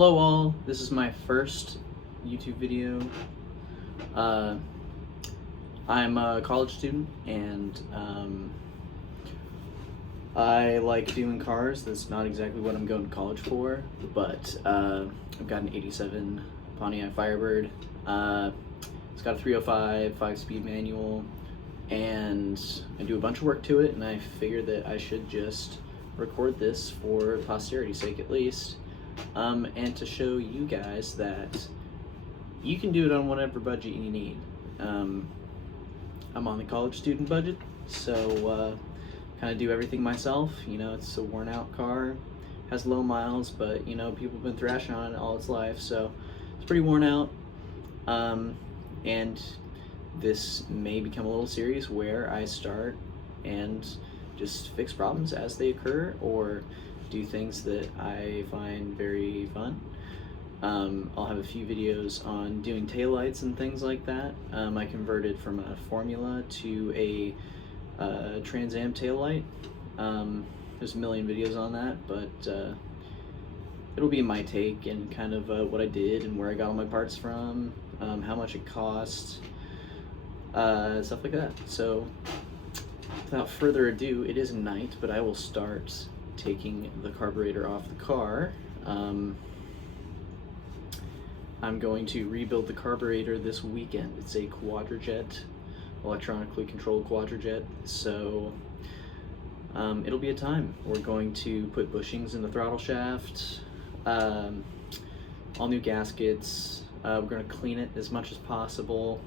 Hello all, this is my first YouTube video. I'm a college student and I like doing cars. That's not exactly what I'm going to college for, but I've got an 87 Pontiac Firebird. It's got a 305 5-speed manual, and I do a bunch of work to it, and I figured that I should just record this for posterity's sake at least. And to show you guys that you can do it on whatever budget you need. I'm on the college student budget, so kind of do everything myself. You know, it's a worn out car, has low miles, but you know, people have been thrashing on it all its life, so it's pretty worn out. And this may become a little series where I start and just fix problems as they occur, or do things that I find very fun. I'll have a few videos on doing taillights and things like that. I converted from a Formula to a Trans Am taillight. There's a million videos on that, but it'll be my take and kind of what I did and where I got all my parts from, how much it cost, stuff like that. So without further ado, it is night, but I will start taking the carburetor off the car. I'm going to rebuild the carburetor this weekend. It's a quadrajet, electronically controlled quadrajet, so it'll be a time. We're going to put bushings in the throttle shaft, all new gaskets. We're going to clean it as much as possible.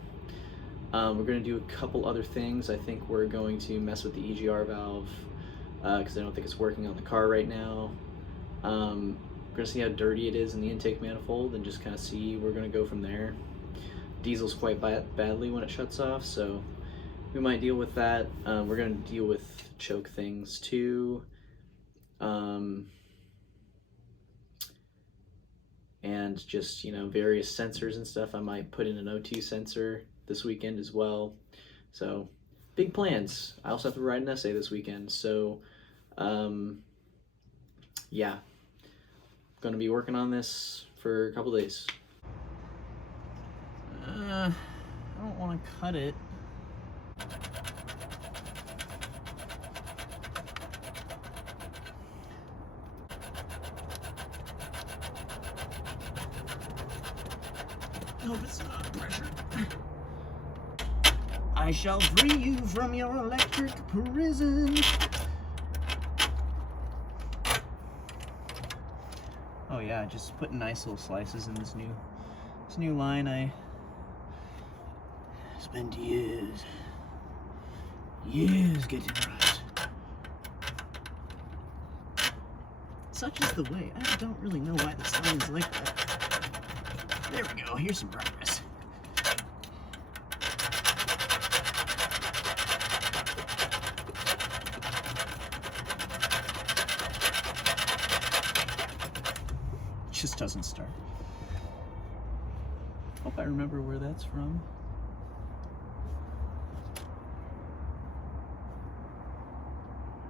We're going to do a couple other things. I think we're going to mess with the EGR valve, because I don't think it's working on the car right now. We're going to see how dirty it is in the intake manifold and just kind of see where we're going to go from there. Diesel's quite badly when it shuts off, so we might deal with that. We're going to deal with choke things too. And just, you know, various sensors and stuff. I might put in an O2 sensor this weekend as well. So big plans. I also have to write an essay this weekend, so yeah, gonna be working on this for a couple days. I don't want to cut it. Hope it's not pressure. I shall free you from your electric prison. Oh yeah, just putting nice little slices in this new line. I spent years getting right. Such is the way. I don't really know why this line is like that. There we go, here's some progress. Just doesn't start. Hope I remember where that's from.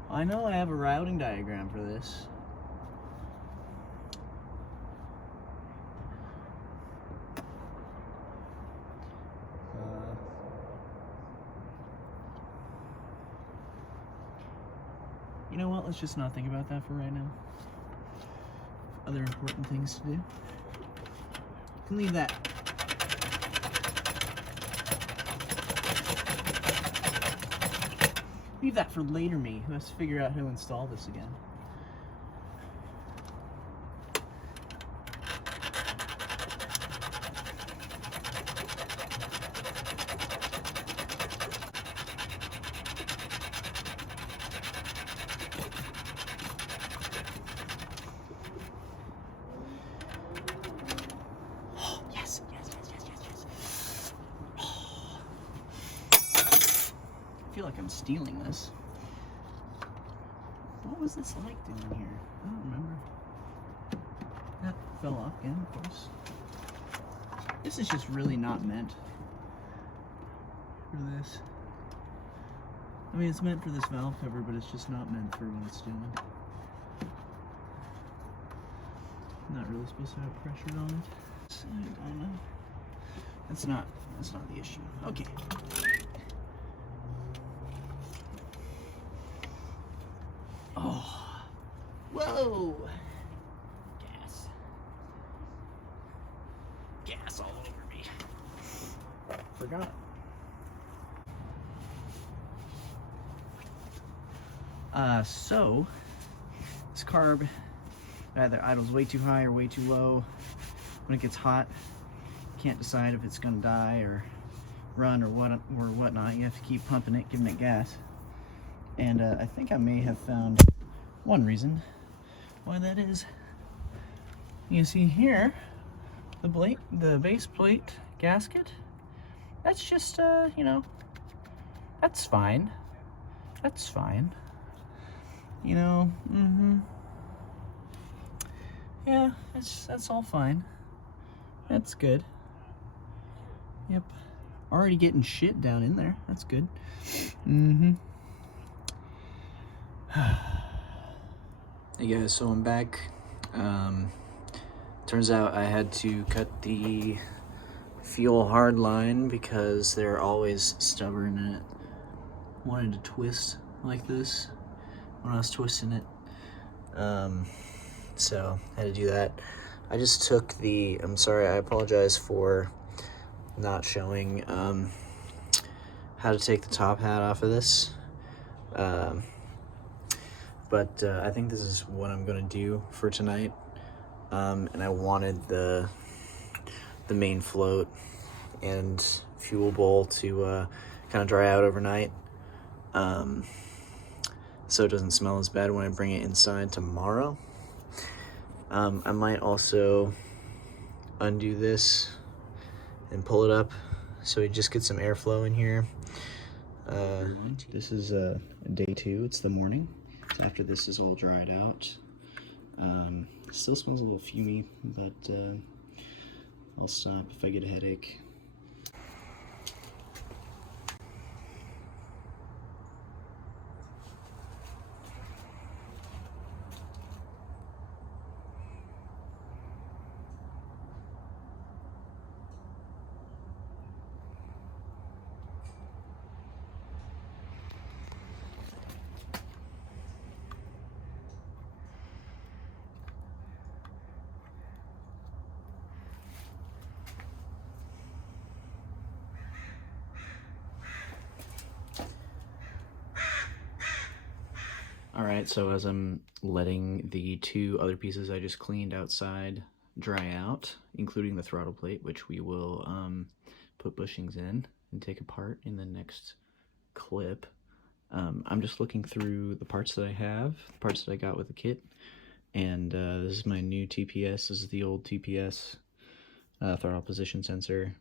I know I have a routing diagram for this. You know what? Let's just not think about that for right now. Other important things to do. You can leave that. Leave that for later me, who has to figure out how to install this again. I feel like I'm stealing this. What was this like doing here? I don't remember. That fell off again, of course. This is just really not meant for this. I mean, it's meant for this valve cover, but it's just not meant for what it's doing. Not really really supposed to have pressure on it? I don't know. That's not the issue. Okay. Oh. Whoa. Gas all over me. Forgot. So this carb either idles way too high or way too low. When it gets hot, can't decide if it's gonna die or run or whatnot. You have to keep pumping it, giving it gas. And I think I may have found one reason why that is. You see here, the base plate gasket. That's just you know, that's fine. That's fine. You know, yeah, that's all fine. That's good. Yep. Already getting shit down in there. That's good. Hey guys, so I'm back. Turns out I had to cut the fuel hard line because they're always stubborn and it wanted to twist like this when I was twisting it. So I had to do that. I just took I'm sorry, I apologize for not showing how to take the top hat off of this. But I think this is what I'm gonna do for tonight. And I wanted the main float and fuel bowl to kind of dry out overnight, so it doesn't smell as bad when I bring it inside tomorrow. I might also undo this and pull it up so we just get some airflow in here. This is day 2. It's the morning. So after this is all dried out. It still smells a little fumey, but I'll stop if I get a headache. Alright, so as I'm letting the 2 other pieces I just cleaned outside dry out, including the throttle plate, which we will put bushings in and take apart in the next clip, I'm just looking through the parts that I have, the parts that I got with the kit, and this is my new TPS. This is the old TPS throttle position sensor.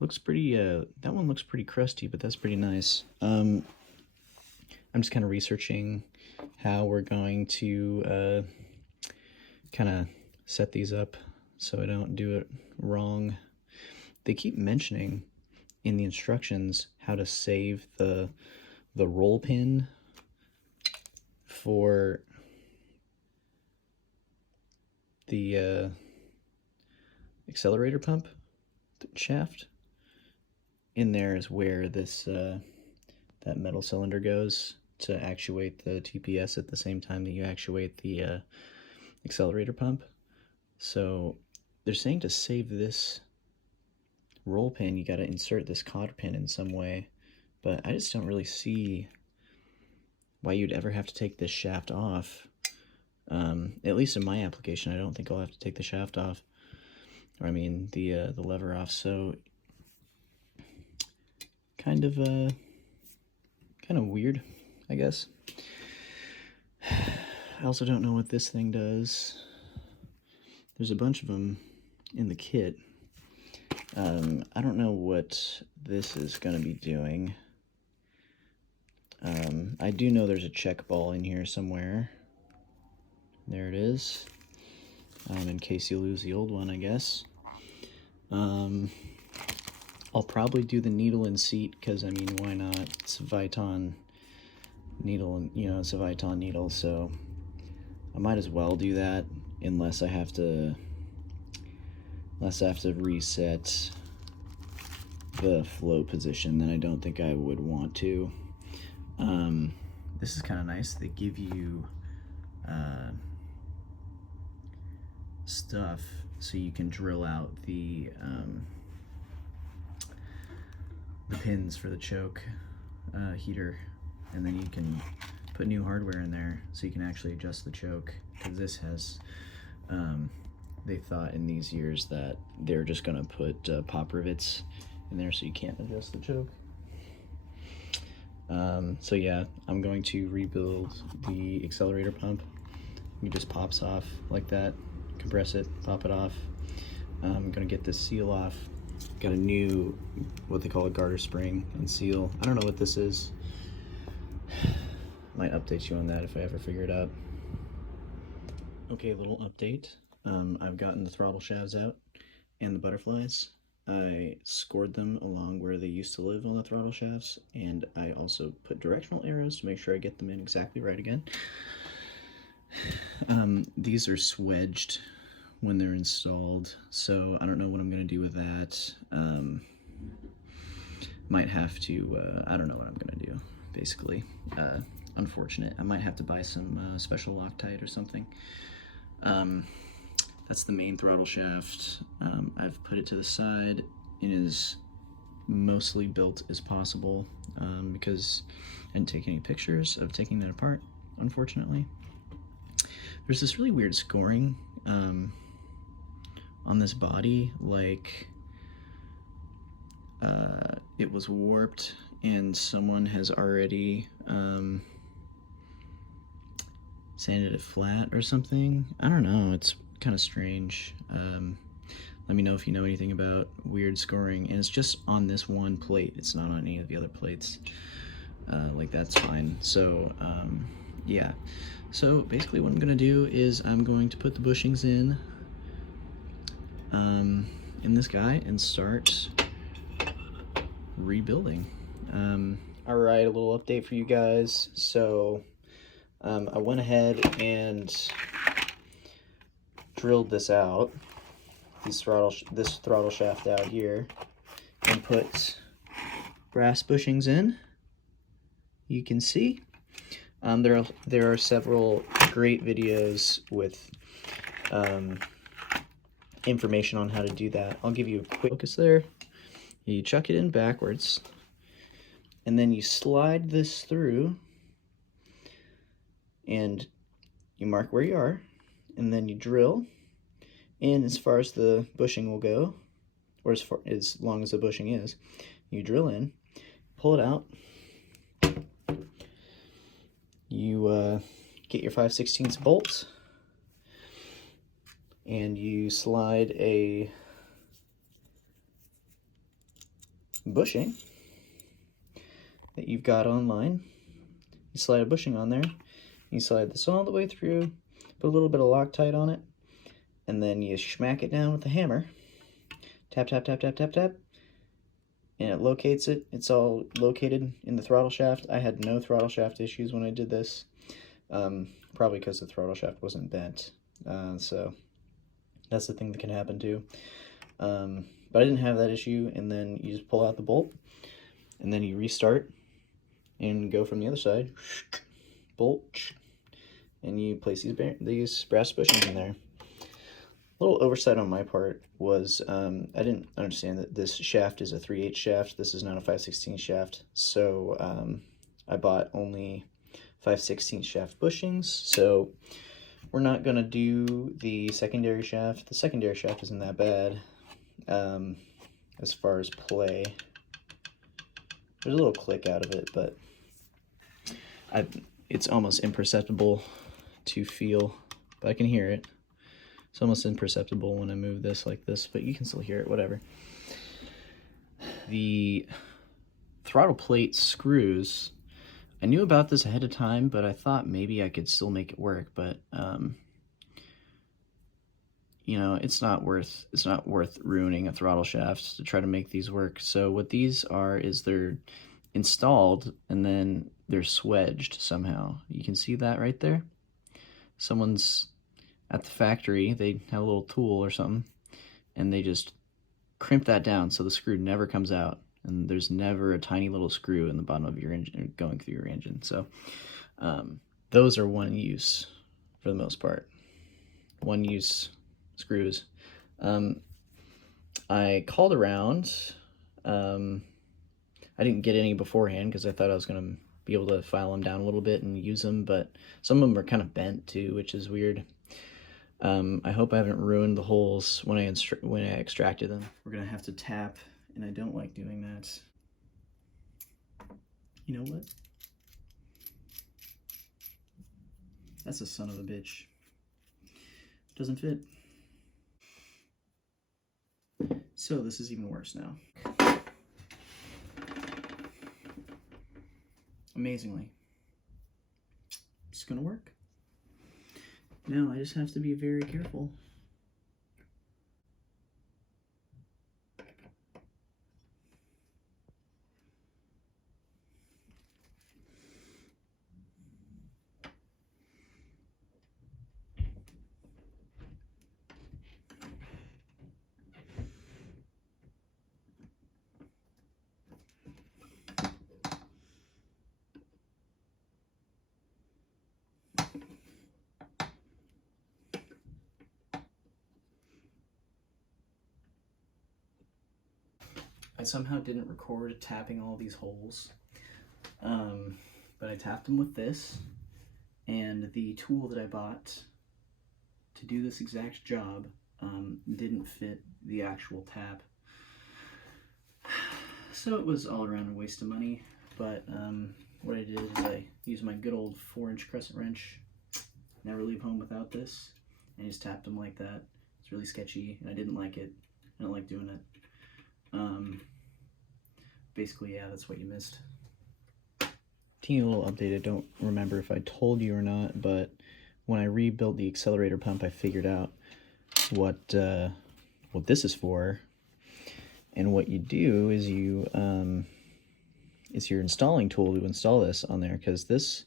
Looks pretty, that one looks pretty crusty, but that's pretty nice. I'm just kind of researching how we're going to kind of set these up so I don't do it wrong. They keep mentioning in the instructions how to save the roll pin for the accelerator pump shaft. In there is where this that metal cylinder goes to actuate the TPS at the same time that you actuate the accelerator pump. So they're saying to save this roll pin, you got to insert this cotter pin in some way, but I just don't really see why you'd ever have to take this shaft off. At least in my application, I don't think I'll have to take the shaft off, or I mean the lever off. So kind of weird, I guess. I also don't know what this thing does. There's a bunch of them in the kit. I don't know what this is going to be doing. I do know there's a check ball in here somewhere. There it is. In case you lose the old one, I guess. I'll probably do the needle and seat because, I mean, why not? It's a Viton needle, and you know, it's a Viton needle, so I might as well do that unless I have to reset the float position. Then I don't think I would want to. This is kind of nice. They give you stuff so you can drill out the pins for the choke heater, and then you can put new hardware in there so you can actually adjust the choke, because this has they thought in these years that they're just gonna put pop rivets in there so you can't adjust the choke. So yeah, I'm going to rebuild the accelerator pump. It just pops off like that, compress it, pop it off. I'm gonna get this seal off. Got a new, what they call a garter spring and seal. I don't know what this is. Might update you on that if I ever figure it out. Okay, a little update. I've gotten the throttle shafts out and the butterflies. I scored them along where they used to live on the throttle shafts, and I also put directional arrows to make sure I get them in exactly right again. These are swedged when they're installed, so I don't know what I'm going to do with that. Might have to, I don't know what I'm going to do, basically. Unfortunate. I might have to buy some special Loctite or something. That's the main throttle shaft. I've put it to the side. It is mostly built as possible because I didn't take any pictures of taking that apart, unfortunately. There's this really weird scoring on this body, like it was warped and someone has already sanded it flat or something. I don't know, it's kind of strange. Let me know if you know anything about weird scoring, and it's just on this one plate, it's not on any of the other plates. Like, that's fine. So yeah, so basically what I'm gonna do is I'm going to put the bushings in this guy and start rebuilding. All right, a little update for you guys. So I went ahead and drilled this out, this throttle shaft out here, and put brass bushings in. You can see there are several great videos with information on how to do that. I'll give you a quick focus there. You chuck it in backwards, and then you slide this through, and you mark where you are, and then you drill in as far as the bushing will go, or as long as the bushing is. You drill in, pull it out, you get your 5/16 bolt, and you slide a bushing that you've got online. You slide a bushing on there, you slide this all the way through, put a little bit of Loctite on it, and then you smack it down with a hammer. Tap, tap, tap, tap, tap, tap, and it locates it. It's all located in the throttle shaft. I had no throttle shaft issues when I did this, probably because the throttle shaft wasn't bent. So that's the thing that can happen too. But I didn't have that issue, and then you just pull out the bolt, and then you restart and go from the other side, bolt, and you place these brass bushings in there. A little oversight on my part was I didn't understand that this shaft is a 3/8 shaft. This is not a 5/16 shaft, so I bought only 5/16 shaft bushings. So we're not gonna do the secondary shaft. The secondary shaft isn't that bad as far as play. There's a little click out of it, but it's almost imperceptible to feel, but I can hear it. It's almost imperceptible when I move this like this, but you can still hear it, whatever. The throttle plate screws, I knew about this ahead of time, but I thought maybe I could still make it work, but you know, it's not worth ruining a throttle shaft to try to make these work. So what these are is they're installed and then they're swedged somehow. You can see that right there. someone's at the factory, they have a little tool or something, and they just crimp that down so the screw never comes out, and there's never a tiny little screw in the bottom of your engine going through your engine. So those are one use for the most part. One use screws. I called around. I didn't get any beforehand because I thought I was going to be able to file them down a little bit and use them, but some of them are kind of bent too, which is weird. I hope I haven't ruined the holes when I extracted them. We're going to have to tap, and I don't like doing that. You know what? That's a son of a bitch. Doesn't fit. So this is even worse now. Amazingly. It's gonna work. Now I just have to be very careful. I somehow didn't record tapping all these holes, but I tapped them with this, and the tool that I bought to do this exact job didn't fit the actual tap. So it was all around a waste of money, but what I did is I used my good old 4-inch crescent wrench. Never leave home without this. And I just tapped them like that. It's really sketchy, and I didn't like it. I don't like doing it. Basically, yeah, that's what you missed. Teeny little update. I don't remember if I told you or not, but when I rebuilt the accelerator pump, I figured out what this is for. And what you do is you it's your installing tool to install this on there, because this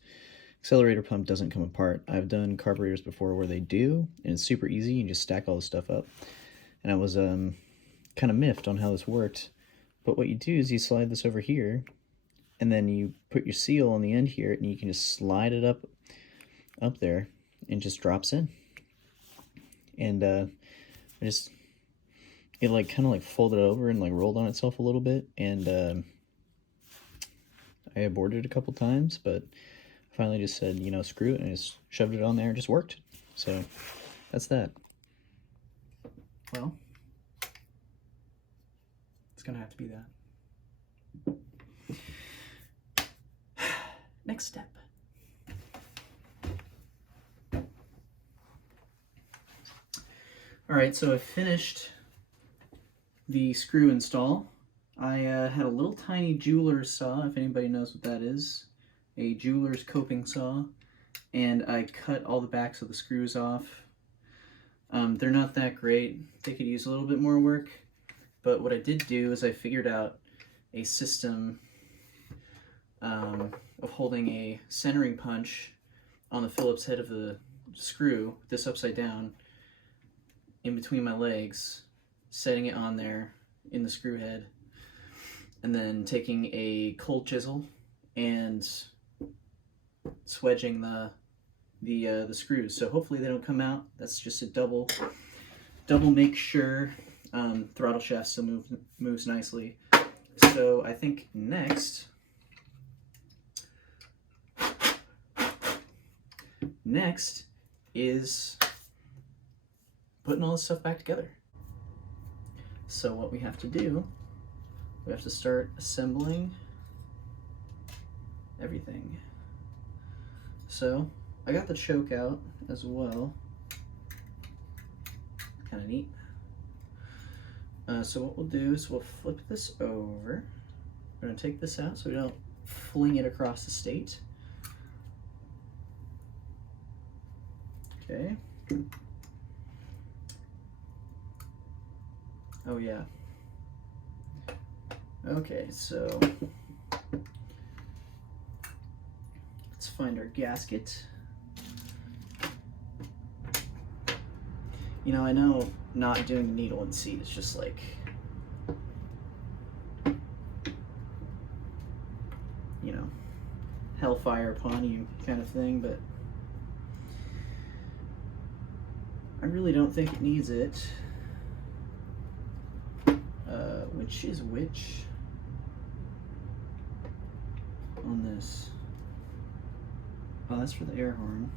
accelerator pump doesn't come apart. I've done carburetors before where they do, and it's super easy. You just stack all this stuff up. And I was kind of miffed on how this worked. But what you do is you slide this over here, and then you put your seal on the end here, and you can just slide it up there, and it just drops in. And it like kind of like folded over and like rolled on itself a little bit, and I aborted a couple times, but finally just said, you know, screw it, and I just shoved it on there, and it just worked. So that's that. Well, it's gonna have to be that. Next step. All right, so I finished the screw install. I had a little tiny jeweler's saw, if anybody knows what that is, a jeweler's coping saw, and I cut all the backs of the screws off. They're not that great. They could use a little bit more work, but what I did do is I figured out a system of holding a centering punch on the Phillips head of the screw, this upside down, in between my legs, setting it on there in the screw head, and then taking a cold chisel and swedging the screws. So hopefully they don't come out. That's just a double make sure throttle shaft still moves nicely. So I think next is putting all this stuff back together. So what we have to do, we have to start assembling everything. So I got the choke out as well. Kind of neat. So what we'll do is we'll flip this over. We're going to take this out so we don't fling it across the state. Okay. Oh yeah. Okay, so let's find our gasket. You know, I know not doing needle and seat is just like, you know, hellfire upon you kind of thing, but I really don't think it needs it. Which is which on this? Oh, that's for the air horn.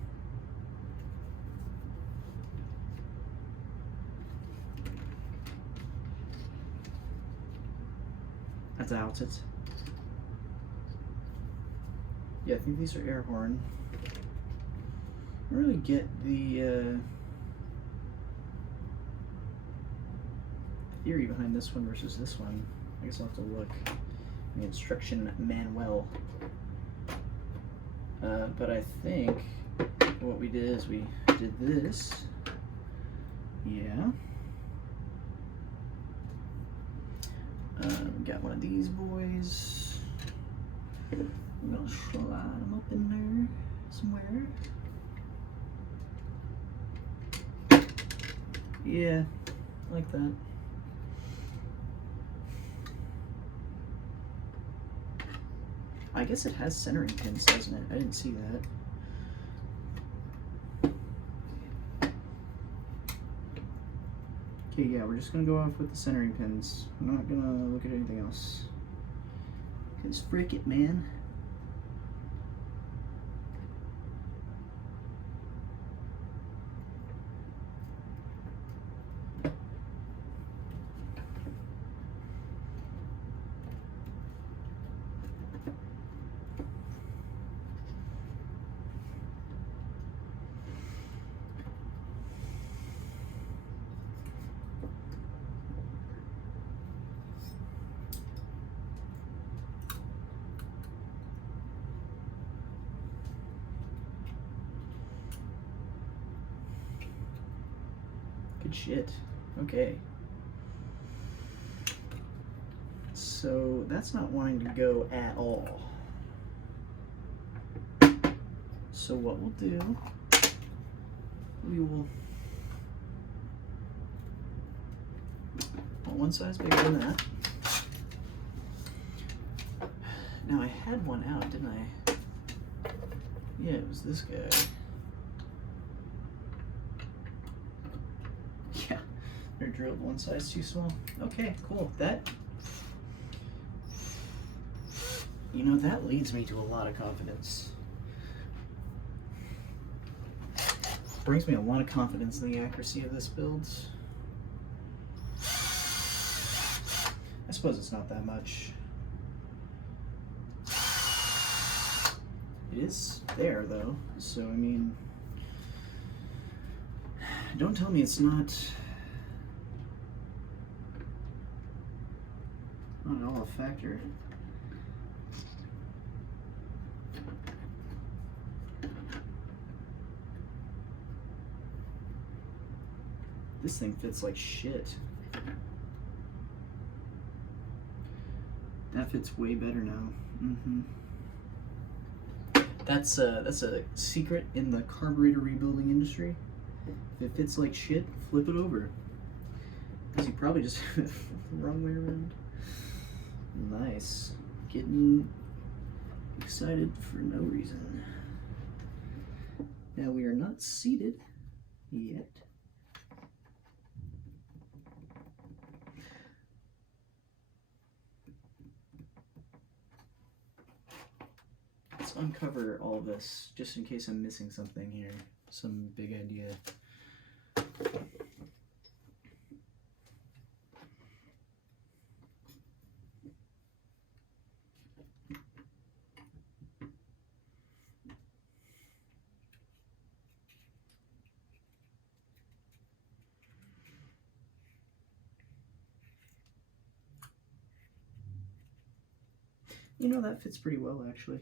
That's out it. Yeah, I think these are air horn. I don't really get the theory behind this one versus this one. I guess I'll have to look in the instruction manual. But I think what we did is we did this. Yeah. We got one of these boys. I'm gonna slide them up in there somewhere. Yeah, like that. I guess it has centering pins, doesn't it? I didn't see that. Okay, yeah, we're just gonna go off with the centering pins. I'm not gonna look at anything else. Cause frick it, man. Good shit. Okay. So that's not wanting to go at all. So what we'll do, we will put one size bigger than that. Now I had one out, didn't I? Yeah, it was this guy. Yeah, they're drilled one size too small. Okay, cool. That, you know, that leads me to a lot of confidence. Brings me a lot of confidence in the accuracy of this build. I suppose it's not that much. It is there though, so I mean, don't tell me it's not at all a factor. This thing fits like shit. That fits way better now. That's a secret in the carburetor rebuilding industry. If it fits like shit, flip it over. Because you probably just have it the wrong way around. Nice. Getting excited for no reason. Now we are not seated yet. Let's uncover all this just in case I'm missing something here. Some big idea. You know, that fits pretty well actually.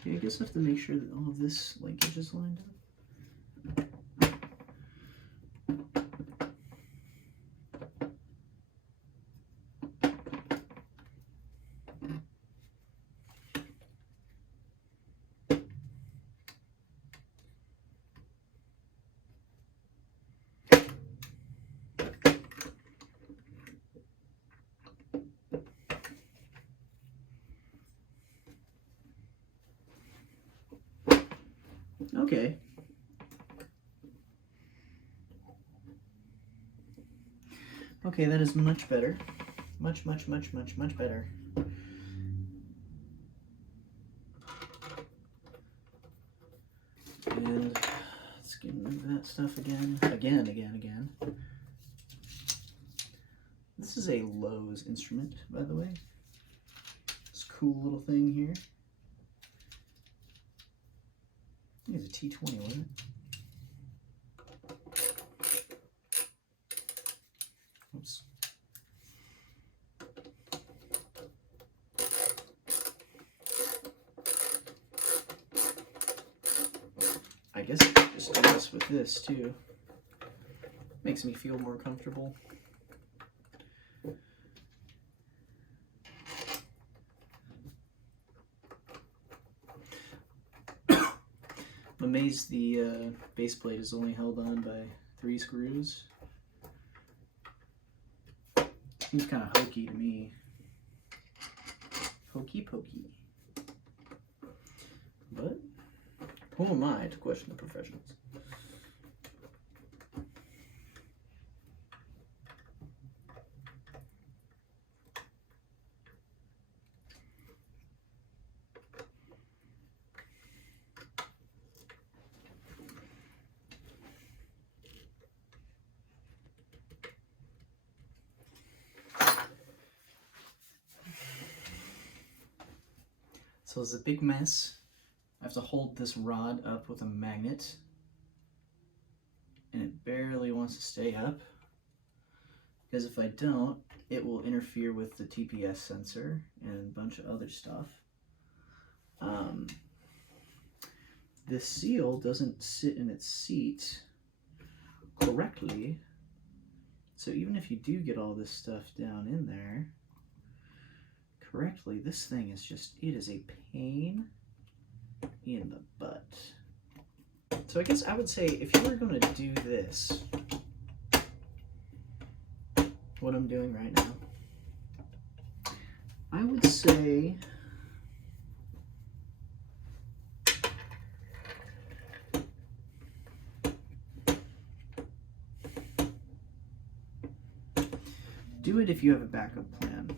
Okay, I guess I have to make sure that all of this linkage is lined up. Okay. Okay, that is much better. Much better. And let's get rid of that stuff again. Again. This is a Lowe's instrument, by the way. This cool little thing here. I think it's a T20, wasn't it? Oops. I guess I could just do this with this too. Makes me feel more comfortable. I'm amazed the base plate is only held on by 3 screws. Seems kind of hokey to me. Hokey pokey. But who am I to question the professionals? So it's a big mess. I have to hold this rod up with a magnet, and it barely wants to stay up, because if I don't, it will interfere with the TPS sensor and a bunch of other stuff. This seal doesn't sit in its seat correctly, so even if you do get all this stuff down in there correctly, this thing is just, it is a pain in the butt. So I guess I would say if you were going to do this, what I'm doing right now, I would say do it if you have a backup plan.